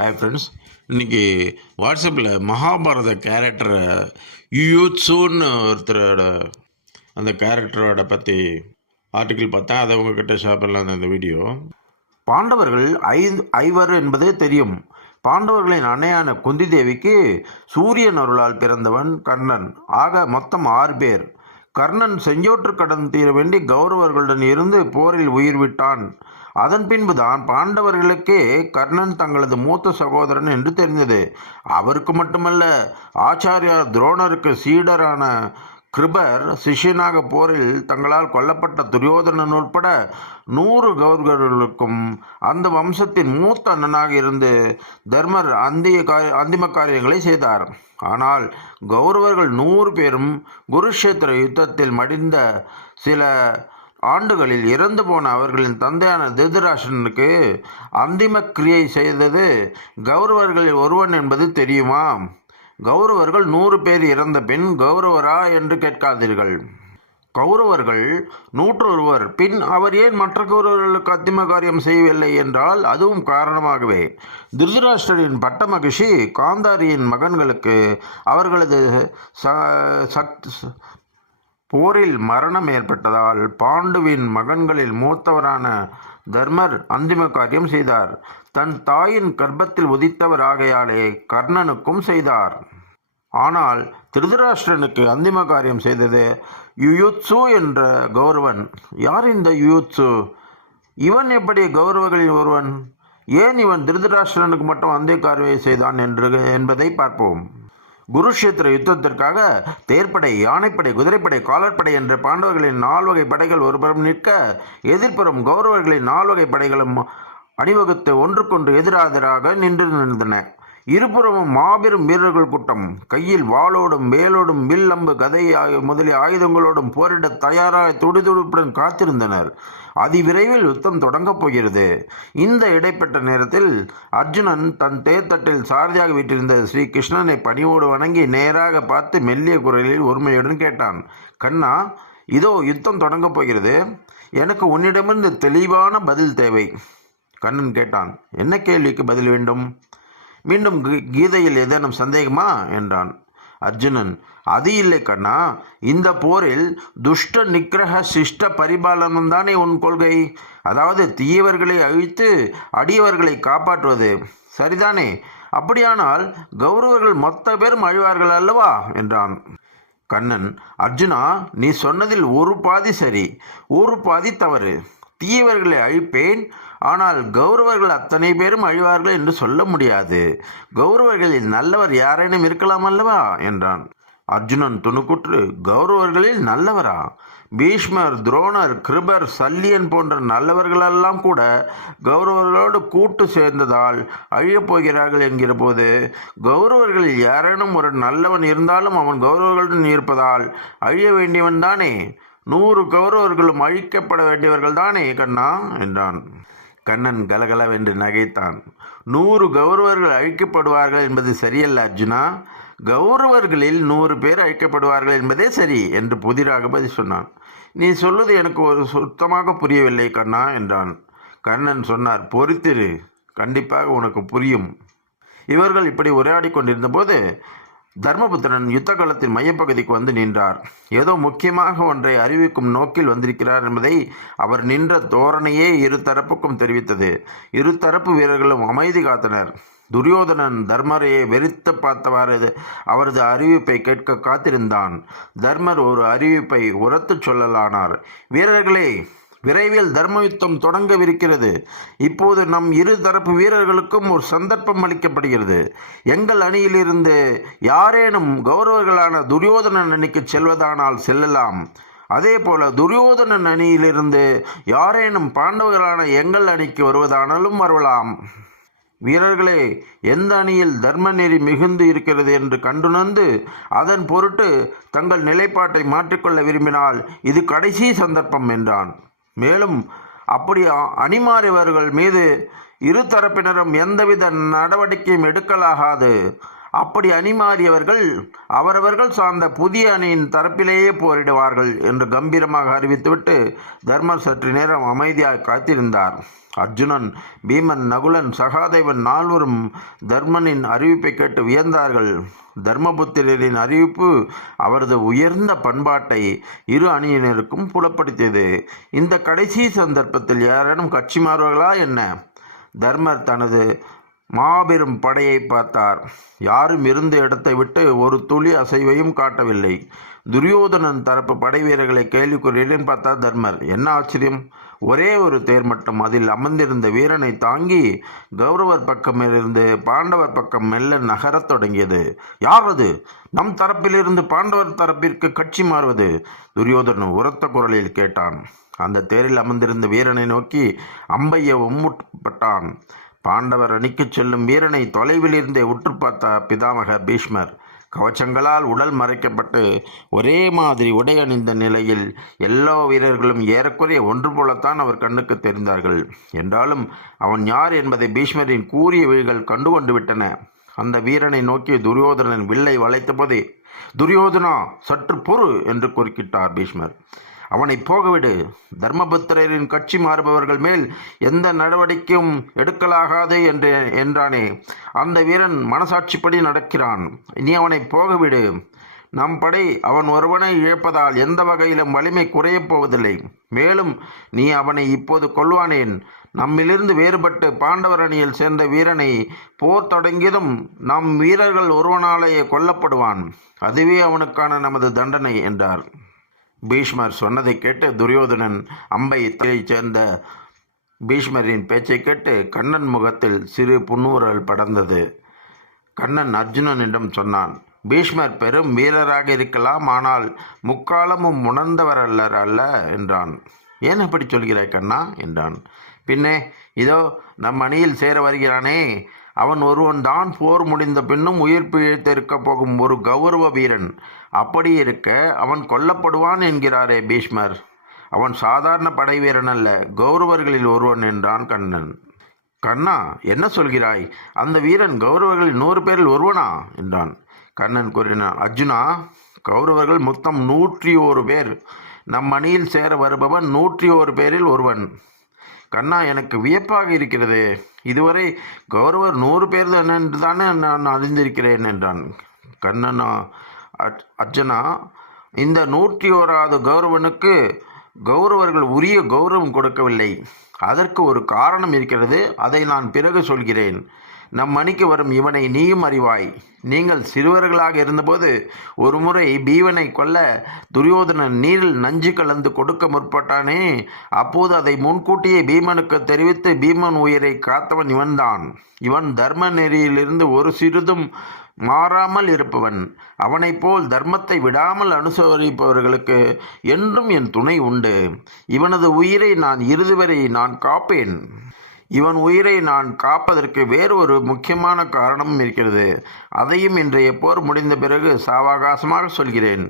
Hi friends, இன்றைக்கி வாட்ஸ்அப்பில் மகாபாரத கேரக்டரை யுயூத்சூன்னு ஒருத்தரோட அந்த கேரக்டரோட பற்றி ஆர்டிக்கிள் பார்த்தேன். அதை உங்ககிட்ட ஷேர் பண்ணலாம். இந்த வீடியோ பாண்டவர்கள் ஐவர் என்பது தெரியும். பாண்டவர்களின் அன்னையான குந்தி தேவிக்கு சூரியன் அருளால் பிறந்தவன் கர்ணன். ஆக மொத்தம் 6 பேர். கர்ணன் செஞ்சோற்று கடன் தீர வேண்டி கௌரவர்களுடன் இருந்து போரில் உயிர் விட்டான். அதன் பின்புதான் பாண்டவர்களுக்கே கர்ணன் தங்களது மூத்த சகோதரன் என்று தெரிந்தது. அவருக்கு மட்டுமல்ல, ஆச்சாரியார் துரோணருக்கு சீடரான கிருபர் சிஷ்யனாக போரில் தங்களால் கொல்லப்பட்ட துரியோதனன் உட்பட 100 கௌரவர்களுக்கும் அந்த வம்சத்தின் மூத்த அண்ணனாக இருந்து தர்மர் அந்திம காரியங்களை செய்தார். ஆனால் கௌரவர்கள் 100 பேரும் குருஷேத்திர யுத்தத்தில் மடிந்த சில ஆண்டுகளில் இறந்து போன அவர்களின் தந்தையான திருதராஷ்டிரனுக்கு அந்திம கிரியை செய்தது கௌரவர்களில் ஒருவன் என்பது தெரியுமா? கௌரவர்கள் 100 பேர் இறந்த பின் கௌரவரா என்று கேட்காதீர்கள். கௌரவர்கள் 101 பின் அவர் ஏன் மற்ற கௌரவர்களுக்கு அத்திம காரியம் செய்யவில்லை என்றால் அதுவும் காரணமாகவே. திருதராஷ்டிரரின் பட்ட மகிழ்ச்சி காந்தாரியின் மகன்களுக்கு அவர்களது போரில் மரணம் ஏற்பட்டதால் பாண்டுவின் மகன்களில் மூத்தவரான தர்மர் அந்திம காரியம் செய்தார். தன் தாயின் கர்ப்பத்தில் உதித்தவர் ஆகையாலே கர்ணனுக்கும் செய்தார். ஆனால் திருதராஷ்டிரனுக்கு அந்திம காரியம் செய்தது யுயுத்சு என்ற கௌரவன். யார் இந்த யுயுத்சு? இவன் எப்படி கௌரவர்களில் ஒருவன்? ஏன் இவன் திருதராஷ்டிரனுக்கு மட்டும் அந்திம காரியம் செய்தான் என்பதை பார்ப்போம். குருஷேத்திர யுத்தத்திற்காக தேர்ப்படை, யானைப்படை, குதிரைப்படை, காலற்படை என்ற பாண்டவர்களின் 4 வகை படைகள் ஒருபுறம் நிற்க, எதிர்ப்புறம் கௌரவர்களின் 4 வகை படைகளும் அணிவகுத்து ஒன்றுக்கொன்று எதிராக நின்றன. இருபுறமும் மாபெரும் வீரர்கள் கூட்டம். கையில் வாளோடும் வேலோடும் வில், அம்பு, கதை முதலிய ஆயுதங்களோடும் போரிட தயாராக துடிதுடிப்புடன் காத்திருந்தனர். அதிவிரைவில் யுத்தம் தொடங்கப் போகிறது. இந்த இடைப்பட்ட நேரத்தில் அர்ஜுனன் தன் தேர்தட்டில் சாரதியாக வீட்டிருந்த ஸ்ரீ கிருஷ்ணனை பணிவோடு வணங்கி நேராக பார்த்து மெல்லிய குரலில் ஒருமையுடன் கேட்டான். கண்ணா, இதோ யுத்தம் தொடங்கப் போகிறது. எனக்கு உன்னிடமிருந்து தெளிவான பதில் தேவை. கண்ணன் கேட்டான். என்ன கேள்விக்கு பதில் வேண்டும்? மீண்டும் கீதையில் ஏதேனும் சந்தேகமா என்றான். அர்ஜுனன், அது இல்லை கண்ணா. இந்த போரில் துஷ்ட நிக்கிரக சிஷ்ட பரிபாலனம் தானே உன் கொள்கை. அதாவது தீயவர்களை அழித்து அடியவர்களை காப்பாற்றுவது, சரிதானே? அப்படியானால் கௌரவர்கள் மொத்த பேரும் அழிவார்கள் அல்லவா என்றான். கண்ணன், அர்ஜுனா, நீ சொன்னதில் ஒரு பாதி சரி, ஒரு பாதி தவறு. தீயவர்களை அழிப்பேன், ஆனால் கௌரவர்கள் அத்தனை பேரும் அழிவார்கள் என்று சொல்ல முடியாது. கௌரவர்களில் நல்லவர் யாரேனும் இருக்கலாம் அல்லவா என்றான். அர்ஜுனன் துணுக்குற்று, கௌரவர்களில் நல்லவரா? பீஷ்மர், துரோணர், கிருபர், சல்லியன் போன்ற நல்லவர்களெல்லாம் கூட கௌரவர்களோடு கூட்டு சேர்ந்ததால் அழியப் போகிறார்கள் என்கிற போது, கௌரவர்களில் யாரேனும் ஒரு நல்லவன் இருந்தாலும் அவன் கௌரவர்களுடன் இருப்பதால் அழிய வேண்டியவன் தானே? 100 கௌரவர்களும் அழிக்கப்பட வேண்டியவர்கள் தானே கண்ணா என்றான். கண்ணன் கலகலவென்று நகைத்தான். 100 கௌரவர்கள் அழிக்கப்படுவார்கள் என்பது சரியல்ல அர்ஜுனா. கௌரவர்களில் 100 பேர் அழிக்கப்படுவார்கள் என்பதே சரி என்று புதிராக பதில் சொன்னான். நீ சொல்வது எனக்கு ஒரு சுத்தமாக புரியவில்லை கண்ணா என்றான். கண்ணன் சொன்னார், பொறுத்திரு, கண்டிப்பாக உனக்கு புரியும். இவர்கள் இப்படி உரையாடி கொண்டிருந்த போது தர்மபுத்திரன் யுத்த காலத்தின் மையப்பகுதிக்கு வந்து நின்றார். ஏதோ முக்கியமாக ஒன்றை அறிவிக்கும் நோக்கில் வந்திருக்கிறார் என்பதை அவர் நின்ற தோரணையே இரு தரப்புக்கும் தெரிவித்தது. இரு தரப்பு வீரர்களும் அமைதி காத்தனர். துரியோதனன் தர்மரையே வெறித்து பார்த்தவாறு அவரது அறிவிப்பை கேட்க காத்திருந்தான். தர்மர் ஒரு அறிவிப்பை உரத்து சொல்லலானார். வீரர்களே, விரைவில் தர்ம யுத்தம் தொடங்கவிருக்கிறது. இப்போது நம் இரு தரப்பு வீரர்களுக்கும் ஒரு சந்தர்ப்பம் அளிக்கப்படுகிறது. எங்கள் அணியிலிருந்து யாரேனும் கௌரவர்களான துரியோதனன் அணிக்கு செல்வதானால் செல்லலாம். அதே போல துரியோதனன் அணியிலிருந்து யாரேனும் பாண்டவர்களான எங்கள் அணிக்கு வருவதானாலும் வரலாம். வீரர்களே, எந்த அணியில் தர்ம நெறி மிகுந்து இருக்கிறது என்று கண்டுணர்ந்து அதன் பொருட்டு தங்கள் நிலைப்பாட்டை மாற்றிக்கொள்ள விரும்பினால் இது கடைசி சந்தர்ப்பம் என்றான். மேலும் அப்படி அணிமாறியவர்கள் மீது இரு தரப்பினரும் எந்தவித நடவடிக்கையும் எடுக்கலாகாது. அப்படி அணி மாறியவர்கள் அவரவர்கள் சார்ந்த புதிய அணியின் தரப்பிலேயே போரிடுவார்கள் என்று கம்பீரமாக அறிவித்துவிட்டு தர்மர் சற்று நேரம் அமைதியாக காத்திருந்தார். அர்ஜுனன், பீமன், நகுலன், சகாதேவன் நால்வரும் தர்மனின் அறிவிப்பை கேட்டு வியந்தார்கள். தர்மபுத்திரரின் அறிவிப்பு அவரது உயர்ந்த பண்பாட்டை இரு அணியினருக்கும் புலப்படுத்தியது. இந்த கடைசி சந்தர்ப்பத்தில் யாரேனும் கட்சி மாறுவார்களா என்ன? தர்மர் தனது மாபெரும் படையை பார்த்தார். யாரும் இருந்த இடத்தை விட்டு ஒரு துளி அசைவையும் காட்டவில்லை. துரியோதனன் தரப்பு படை வீரர்களை கேள்விக்குறியேன்னு பார்த்தார் தர்மர். என்ன ஆச்சரியம்! ஒரே ஒரு தேர் மட்டும் அதில் அமர்ந்திருந்த வீரனை தாங்கி கௌரவர் பக்கமிருந்து பாண்டவர் பக்கம் மெல்ல நகரத் தொடங்கியது. யார் அது? நம் தரப்பிலிருந்து பாண்டவர் தரப்பிற்கு கட்சி மாறுவது? துரியோதனன் உரத்த குரலில் கேட்டான். அந்த தேரில் அமர்ந்திருந்த வீரனை நோக்கி அம்பைய உம்முட்பட்டான். பாண்டவர் அணிக்கு செல்லும் வீரனை தொலைவில் இருந்தே உற்று பார்த்த பிதாமகர் பீஷ்மர். கவச்சங்களால் உடல் மறைக்கப்பட்டு ஒரே மாதிரி உடை அணிந்த நிலையில் எல்லா வீரர்களும் ஏறக்குறைய ஒன்று போலத்தான் அவர் கண்ணுக்கு தெரிந்தார்கள். என்றாலும் அவன் யார் என்பதை பீஷ்மரின் கூரிய விழிகள் கண்டு விட்டன. அந்த வீரனை நோக்கி துரியோதனன் வில்லை வளைத்த போதே, துரியோதனா, சற்று பொறு என்று குறுக்கிட்டார் பீஷ்மர். அவனை போகவிடு. தர்மபுத்திரரின் கட்சி மாறுபவர்கள் மேல் எந்த நடவடிக்கையும் எடுக்கலாகாது என்றானே. அந்த வீரன் மனசாட்சிப்படி நடக்கிறான். நீ அவனை போகவிடு. நம் படை அவன் ஒருவனை இழப்பதால் எந்த வகையிலும் வலிமை குறையப் போவதில்லை. மேலும் நீ அவனை இப்போது கொல்வானேன்? நம்மிலிருந்து வேறுபட்டு பாண்டவர் அணியில் சேர்ந்த வீரனை போர் தொடங்கியதும் நம் வீரர்கள் ஒருவனாலேயே கொல்லப்படுவான். அதுவே அவனுக்கான நமது தண்டனை என்றார். பீஷ்மர் சொன்னதை கேட்டு துரியோதனன் அம்பை சேர்ந்த பீஷ்மரின் பேச்சை கேட்டு கண்ணன் முகத்தில் சிறு புன்னூறல் படர்ந்தது. கண்ணன் அர்ஜுனனிடம் சொன்னான், பீஷ்மர் பெரும் வீரராக இருக்கலாம், ஆனால் முக்காலமும் உணர்ந்தவர் அல்ல என்றான். ஏன் அப்படி சொல்கிறாய் கண்ணா என்றான். பின்னே இதோ நம் அணியில் சேர வருகிறானே, அவன் ஒருவன் தான் போர் முடிந்த பின்னும் உயிர் பிழைத்திருக்க போகும் ஒரு கௌரவ வீரன். அப்படி இருக்க அவன் கொல்லப்படுவான் என்கிறாரே பீஷ்மர். அவன் சாதாரண படை வீரன் அல்ல, கௌரவர்களில் ஒருவன் என்றான் கண்ணன். கண்ணா, என்ன சொல்கிறாய்? அந்த வீரன் கௌரவர்களில் 100 பேரில் ஒருவனா என்றான். கண்ணன் கூறினான், அர்ஜுனா, கௌரவர்கள் மொத்தம் 101 பேர். நம் அணியில் சேர வருபவன் 101 பேரில் ஒருவன். கண்ணா, எனக்கு வியப்பாக இருக்கிறது. இதுவரை கௌரவர் 100 பேர் என்று தானே நான் அறிந்திருக்கிறேன் என்றான். கண்ணனா, அர்ஜுனா, இந்த 101வது கௌரவனுக்கு கௌரவர்கள் உரிய கௌரவம் கொடுக்கவில்லை. அதற்கு ஒரு காரணம் இருக்கிறது. அதை நான் பிறகு சொல்கிறேன். நம் அணிக்கு வரும் இவனை நீயும் அறிவாய். நீங்கள் சிறுவர்களாக இருந்தபோது ஒரு முறை பீமனை கொல்ல துரியோதனன் நீரில் நஞ்சு கலந்து கொடுக்க முற்பட்டானே, அப்போது அதை முன்கூட்டியே பீமனுக்கு தெரிவித்து பீமன் உயிரை காத்தவன் இவன்தான். இவன் தர்ம நெறியிலிருந்து ஒரு சிறிதும் மாறாமல் இருப்பவன். அவனைப் போல் தர்மத்தை விடாமல் அனுசரிப்பவர்களுக்கு என்றும் என் துணை உண்டு. இவனது உயிரை நான் இறுதி வரை நான் காப்பேன். இவன் உயிரை நான் காப்பதற்கு வேறு ஒரு முக்கியமான காரணமும் இருக்கிறது. அதையும் இன்றைய போர் முடிந்த பிறகு சாவகாசமாக சொல்கிறேன்.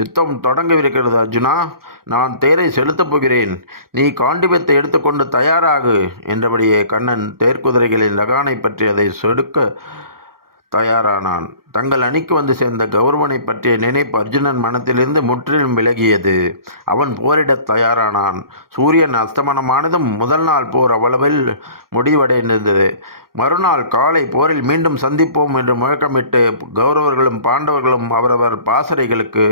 யுத்தம் தொடங்கவிருக்கிறது அர்ஜுனா. நான் தேரை செலுத்தப் போகிறேன். நீ காண்டிபத்தை எடுத்துக்கொண்டு தயாராகு என்றபடியே கண்ணன் தேர்க்குதிரைகளின் லகானை பற்றி அதை சொடுக்க தயாரானான். தங்கள் அணிக்கு வந்து சேர்ந்த கௌரவனை பற்றிய நினைப்பு அர்ஜுனன் மனத்திலிருந்து முற்றிலும் விலகியது. அவன் போரிடத் தயாரானான். சூரியன் அஸ்தமனமானதும் முதல் நாள் போர் அவ்வளவில் முடிவடைந்தது. மறுநாள் காலை போரில் மீண்டும் சந்திப்போம் என்று முழக்கமிட்டு கௌரவர்களும் பாண்டவர்களும் அவரவர் பாசறைகளுக்கு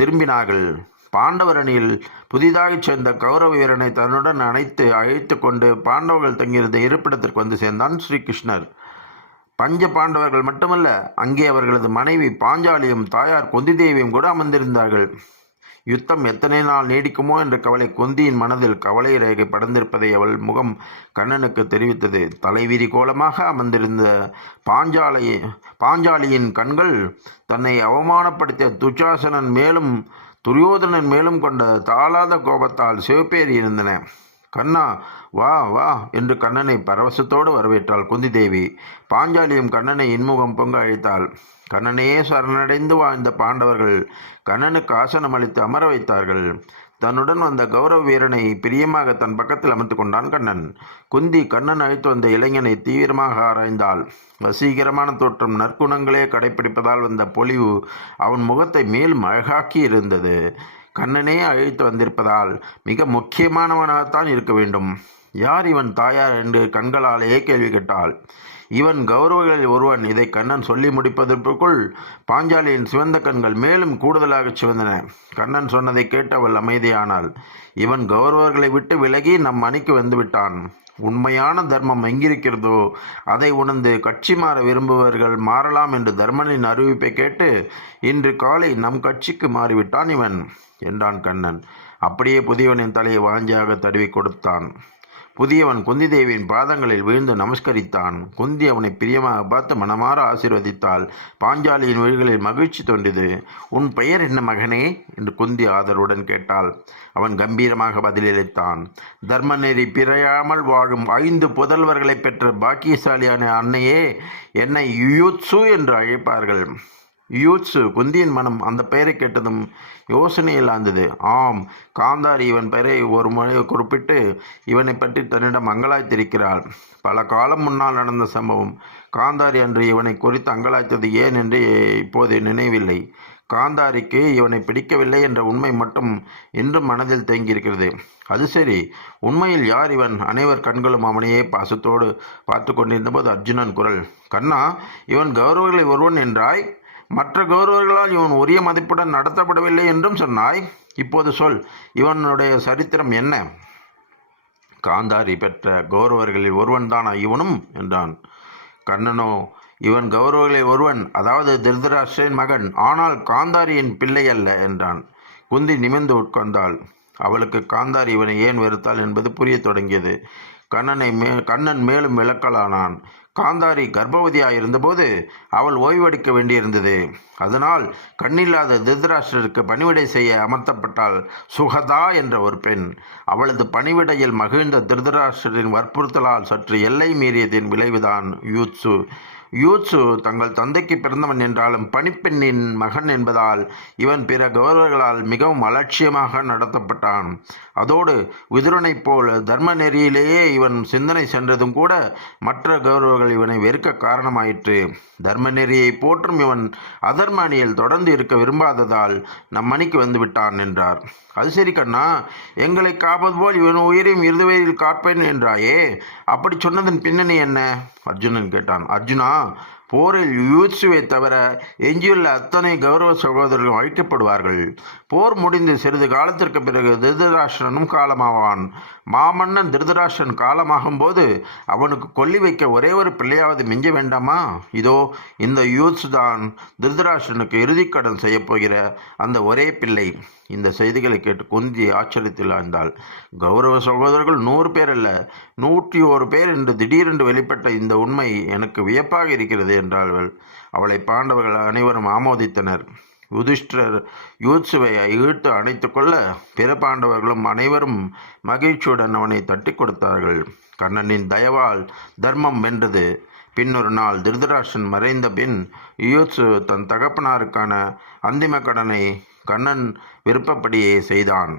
திரும்பினார்கள். பாண்டவர் அணியில் புதிதாக சேர்ந்த கௌரவ வீரனை தன்னுடன் அழைத்து கொண்டு பாண்டவர்கள் தங்கியிருந்த இருப்பிடத்திற்கு வந்து சேர்ந்தான் ஸ்ரீகிருஷ்ணர். பஞ்ச பாண்டவர்கள் மட்டுமல்ல, அங்கே அவர்களது மனைவி பாஞ்சாலியும் தாயார் குந்தி தேவியும் கூட அமர்ந்திருந்தார்கள். யுத்தம் எத்தனை நாள் நீடிக்குமோ என்ற கவலை குந்தியின் மனதில் கவலை ரேகை படர்ந்திருப்பதை அவள் முகம் கண்ணனுக்கு தெரிவித்தது. தலைவிரி கோலமாக அமர்ந்திருந்த பாஞ்சாலியின் கண்கள் தன்னை அவமானப்படுத்திய துச்சாசனன் மேலும் துரியோதனன் மேலும் கொண்ட தாளாத கோபத்தால் சிவப்பேறி இருந்தன. கண்ணா, வா வா என்று கண்ணனை பரவசத்தோடு வரவேற்றாள் குந்தி தேவி. பாஞ்சாலியும் கண்ணனை இன்முகம் பொங்க அழைத்தாள். கண்ணனையே சரணடைந்து வாழ்ந்த பாண்டவர்கள் கண்ணனுக்கு ஆசனம் அளித்து அமர வைத்தார்கள். தன்னுடன் வந்த கௌரவ வீரனை பிரியமாக தன் பக்கத்தில் அமர்த்து கொண்டான் கண்ணன். குந்தி கண்ணன் அழைத்து வந்த இளைஞனை தீவிரமாக ஆராய்ந்தாள். வசீகரமான தோற்றம், நற்குணங்களே கடைப்பிடிப்பதால் வந்த பொலிவு அவன் முகத்தை மேலும் அழகாக்கி இருந்தது. கண்ணனே அழைத்து வந்திருப்பதால் மிக முக்கியமானவனாகத்தான் இருக்க வேண்டும். யார் இவன் தாயார் என்று கண்களாலேயே கேள்வி கேட்டாள். இவன் கௌரவர்களில் ஒருவன். இதை கண்ணன் சொல்லி முடிப்பதற்குள் பாஞ்சாலியின் சிவந்த கண்கள் மேலும் கூடுதலாக சிவந்தன. கண்ணன் சொன்னதை கேட்டு அவள் அமைதியானாள். இவன் கௌரவர்களை விட்டு விலகி நம் அணிக்கு வந்துவிட்டான். உண்மையான தர்மம் எங்கிருக்கிறதோ அதை உணர்ந்து கட்சி மாற விரும்புபவர்கள் மாறலாம் என்று தர்மனின் அறிவிப்பை கேட்டு இன்று காலை நம் கட்சிக்கு மாறிவிட்டான் இவன் என்றான் கண்ணன். அப்படியே புதியவனின் தலையை வாஞ்சியாக தடவி கொடுத்தான். புதியவன் குந்தி தேவியின் பாதங்களில் வீழ்ந்து நமஸ்கரித்தான். குந்தி அவனை பிரியமாக பார்த்து மனமாற ஆசீர்வதித்தாள். பாஞ்சாலியின் விழிகளில் மகிழ்ச்சி தோன்றியது. உன் பெயர் என்ன மகனே என்று குந்தி ஆதரவுடன் கேட்டாள். அவன் கம்பீரமாக பதிலளித்தான். தர்மநெறி பிறையாமல் வாழும் 5 புதல்வர்களை பெற்ற பாக்கியசாலியான அன்னையே, என்னை யுயூத்சு என்று அழைப்பார்கள். யூத்சு. குந்தியின் மனம் அந்த பெயரை கேட்டதும் யோசனையில் ஆழ்ந்தது. ஆம், காந்தாரி இவன் பெயரை ஒரு முறை குறிப்பிட்டு இவனை பற்றி தன்னிடம் அங்கலாய்த்திருக்கிறாள். பல காலம் முன்னால் நடந்த சம்பவம். காந்தாரி அன்று இவனை குறித்து அங்கலாய்த்தது ஏன் என்று இப்போது நினைவில்லை. காந்தாரிக்கு இவனை பிடிக்கவில்லை என்ற உண்மை மட்டும் இன்றும் மனதில் தேங்கியிருக்கிறது. அது சரி, உண்மையில் யார் இவன்? அனைவர் கண்களும் அவனையே பாசத்தோடு பார்த்து கொண்டிருந்தபோது அர்ஜுனன் குரல். கண்ணா, இவன் கௌரவர்களை ஒருவன் என்றாய். மற்ற கௌரவர்களால் இவன் உரிய மதிப்புடன் நடத்தப்படவில்லை என்றும் சொன்னாய். இப்போது சொல், இவனுடைய சரித்திரம் என்ன? காந்தாரி பெற்ற கௌரவர்களில் ஒருவன்தானா இவனும் என்றான். கண்ணனோ, இவன் கௌரவர்களில் ஒருவன், அதாவது திருதராஷ்டிரன் மகன், ஆனால் காந்தாரியின் பிள்ளை அல்ல என்றான். குந்தி நிமிர்ந்து உட்கார்ந்தாள். அவளுக்கு காந்தாரி இவனை ஏன் வெறுத்தாள் என்பது புரிய தொடங்கியது. கண்ணன் மேலும் விளக்கலானான். காந்தாரி கர்ப்பவதியாயிருந்தபோது அவள் ஓய்வெடுக்க வேண்டியிருந்தது. அதனால் கண்ணில்லாத திருதராஷ்டிரருக்கு பணிவிடை செய்ய அமர்த்தப்பட்டாள் சுகதா என்ற ஒரு பெண். அவளது பணிவிடையில் மகிழ்ந்த திருதராஷ்டிரரின் வற்புறுத்தலால் சற்று எல்லை மீறியதின் விளைவுதான் யூத்சு. யூத்சு தங்கள் தந்தைக்கு பிறந்தவன் என்றாலும் பணிப்பெண்ணின் மகன் என்பதால் இவன் பிற கௌரவர்களால் மிகவும் அலட்சியமாக நடத்தப்பட்டான். அதோடு விதுரனைப் போல் தர்ம நெறியிலேயே இவன் சிந்தனை சென்றதும் கூட மற்ற கௌரவர்கள் இவனை வெறுக்க காரணமாயிற்று. தர்ம நெறியை போற்றும் இவன் அதர்ம அணியில் தொடர்ந்து இருக்க விரும்பாததால் நம் அணிக்கு வந்து விட்டான் என்றார். அது சரி கண்ணா, எங்களை காப்பது போல் இவன் உயிரையும் இறுதிவரையில் காப்பேன் என்றாயே, அப்படி சொன்னதன் பின்னணி என்ன? அர்ஜுனன் கேட்டான். அர்ஜுனா, போரில் யூத்சுவை தவிர எஞ்சியுள்ள அத்தனை கௌரவ சகோதரர்களும் அழிக்கப்படுவார்கள். போர் முடிந்து சிறிது காலத்திற்கு பிறகு திருதராஷ்டிரனும் காலமாவான். மாமன்னன் திருதராஷ்டிரன் காலமாகும் போது அவனுக்கு கொல்லி வைக்க ஒரே ஒரு பிள்ளையாவது மிஞ்ச வேண்டாமா? இதோ இந்த யூத்சு தான் திருதராஷ்டிரனுக்கு இறுதிக்கடன் செய்யப்போகிற அந்த ஒரே பிள்ளை. இந்த செய்திகளை கேட்டு குந்தி ஆச்சரியத்தில் ஆழ்ந்தாள். கௌரவ சகோதரர்கள் 100 பேர் அல்ல, 101 பேர் என்று திடீரென்று வெளிப்பட்ட இந்த உண்மை எனக்கு வியப்பாக இருக்கிறது என்றாள். அவளை பாண்டவர்கள் அனைவரும் ஆமோதித்தனர். யுதிஷ்டிரர் யூத்சுவை இழுத்து அணைத்து கொள்ள பிற பாண்டவர்களும் அனைவரும் மகிழ்ச்சியுடன் அவனை தட்டி கொடுத்தார்கள். கண்ணனின் தயவால் தர்மம் வென்றது. பின்னொரு நாள் திருதராஷ்டிரன் மறைந்த பின் யூத்சு தன் தகப்பனாருக்கான அந்திம கடனை கண்ணன் விருப்பப்படியே செய்தான்.